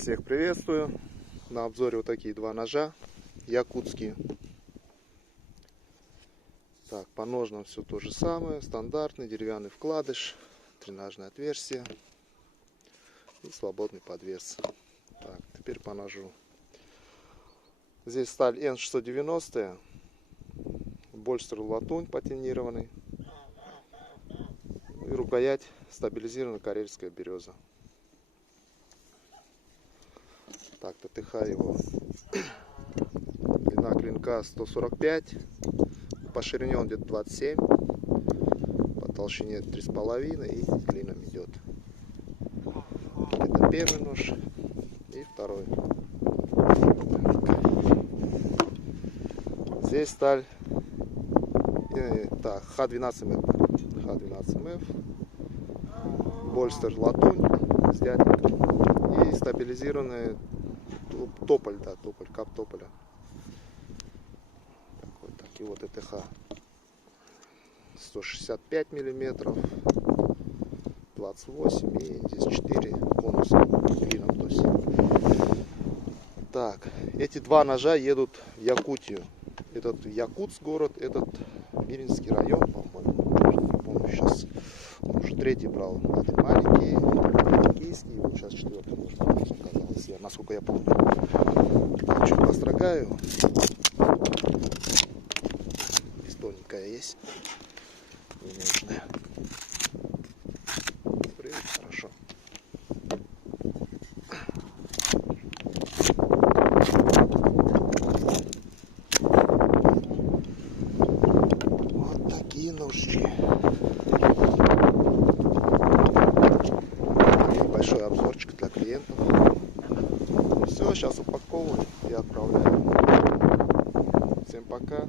Всех приветствую. На обзоре вот такие два ножа якутские. Так, по ножнам все то же самое. Стандартный деревянный вкладыш, тренажное отверстие и свободный подвес. Так, теперь по ножу. Здесь сталь N690, больстер латунь патинированный и рукоять стабилизированная карельская береза. Так, ТТХ его. Длина клинка 145, по ширине он где-то 27, по толщине 3,5 и клином идет. Это первый нож и второй. Здесь сталь так, Х12МФ. Х12МФ, больстер латунь с дятелем и стабилизированный тополь, да, тополь, кап тополя. Такие вот ТТХ 165 миллиметров, 28 и здесь 4 конуса клином. То есть. Так, эти два ножа едут в Якутию. Этот Якутск город, этот Миринский район, по-моему, не помню сейчас. Он уже третий брал. Один маленький, кийский, вот сейчас четвертый, может, оказалось, насколько я помню. Чуть построгаю. Здесь тоненькая есть, ненужная. Хорошо. Вот такие ножички. Большой обзорчик для клиентов. Все, сейчас упаковываю и отправляю. Всем пока.